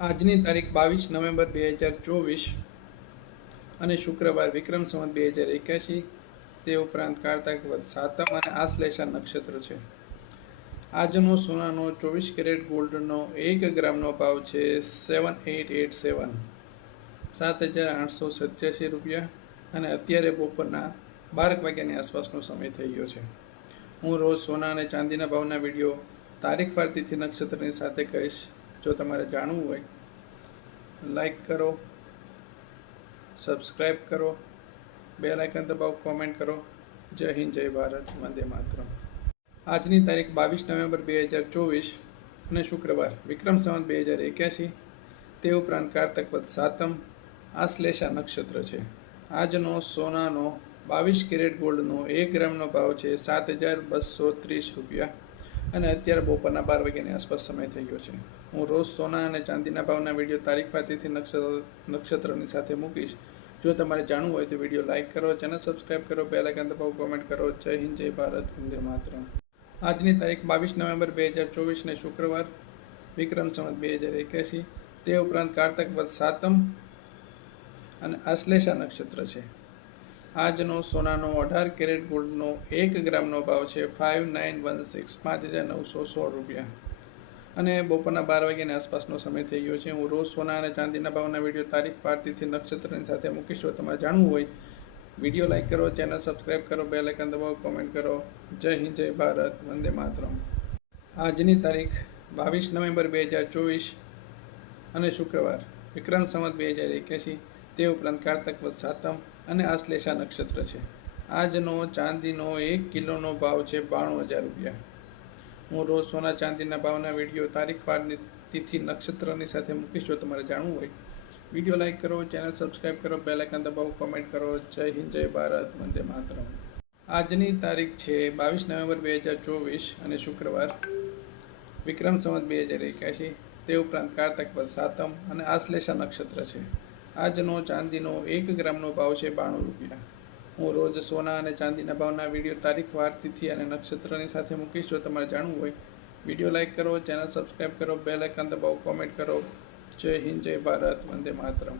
આજની તારીખ 22 નવેમ્બર 2024 અને શુક્રવાર વિક્રમ સંવત 2081. તે ઉપરાંત કારતક વદ સાતમ અને આશ્લેષા નક્ષત્ર છે. આજનો સોનાનો 24 કેરેટ ગોલ્ડનો 1 ગ્રામનો ભાવ છે 7887 ₹7,887 અને અત્યારે બપોરના 12 વાગ્યાની આસપાસનો સમય થઈ ગયો છે. હું રોજ સોના અને ચાંદીના ભાવના વિડીયો તારીખ વાર તિથિ નક્ષત્રની સાથે કહીશ. જો તમારે જાણવું હોય લાઈક કરો, સબસ્ક્રાઈબ કરો, બેલ આઇકન દબાવો, કોમેન્ટ કરો. જય હિન્દ, જય ભારત, વંદે માતરમ. આજની તારીખ 22 નવેમ્બર 2024 અને શુક્રવાર વિક્રમ સંવત 2081. તે ઉપરાંત કારતક વદ સાતમ આશ્લેષા નક્ષત્ર છે. આજનો સોનાનો 22 કેરેટ ગોલ્ડનો 1 ગ્રામનો ભાવ છે ₹7,230 અને અત્યારે બપોરના 12 વાગ્યાની આસપાસ સમય થઈ ગયો છે. હું રોજ સોના અને ચાંદીના ભાવના વિડીયો તારીખ વાર તિથિ નક્ષત્રની સાથે મૂકીશ. જો તમારે જાણવું હોય તો વિડીયો લાઇક કરો, ચેનલ સબસ્ક્રાઈબ કરો, બેલ આઇકન દબાવો, કોમેન્ટ કરો. જય હિન્દ, જય ભારત, વંદે માતરમ. આજની તારીખ 22 નવેમ્બર 2024 ને શુક્રવાર વિક્રમ સંવત 2081. તે ઉપરાંત કારતક વદ સાતમ અને આશ્લેષા નક્ષત્ર છે. આજનો સોનાનો 18 કેરેટ ગોલ્ડનો 1 ગ્રામનો ભાવ છે ₹5916 ₹5,916 અને બપોરના 12 વાગ્યાની આસપાસનો સમય થઈ ગયો છે. હું રોજ સોના અને ચાંદીના ભાવના વિડીયો તારીખ વાર તિથિ નક્ષત્રની સાથે મૂકીશ. જો તમારે જાણવું હોય વિડીયો લાઇક કરો, ચેનલ સબસ્ક્રાઈબ કરો, બેલ આઇકન દબાવો, કોમેન્ટ કરો. જય હિન્દ, જય ભારત, વંદે માતરમ. આજની તારીખ 22 નવેમ્બર 2024 અને શુક્રવાર વિક્રમ સંવત 2081. તે ઉપરાંત કારતક વદ સાતમ અને આશ્લેષા નક્ષત્ર છે. આજનો ચાંદીનો 1 કિલોનો ભાવ છે ₹92,000. હું રોજ સોના ચાંદીના ભાવના વિડીયો તારીખ વાર તિથિ નક્ષત્રની સાથે મૂકીશ. જો તમારે જાણવું હોય વિડીયો લાઇક કરો, ચેનલ સબસ્ક્રાઈબ કરો, બેલ આઇકન દબાવો, કોમેન્ટ કરો. જય હિન્દ, જય ભારત, વંદે માતરમ. આજની તારીખ છે 22 નવેમ્બર 2024 અને શુક્રવાર વિક્રમ સંવત 2081. તે ઉપરાંત કારતક વદ સાતમ અને આશ્લેષા નક્ષત્ર છે. આજનો ચાંદીનો 1 ગ્રામનો ભાવ છે ₹92. હું રોજ સોના અને ચાંદીના ભાવના વિડીયો તારીખ વાર તિથિ અને નક્ષત્રની સાથે મૂકીશ. જો તમારે જાણવું હોય વિડીયો લાઇક કરો, ચેનલ સબસ્ક્રાઈબ કરો, બેલ આઇકન દબાવો, કોમેન્ટ કરો. જય હિન્દ, જય ભારત, વંદે માતરમ.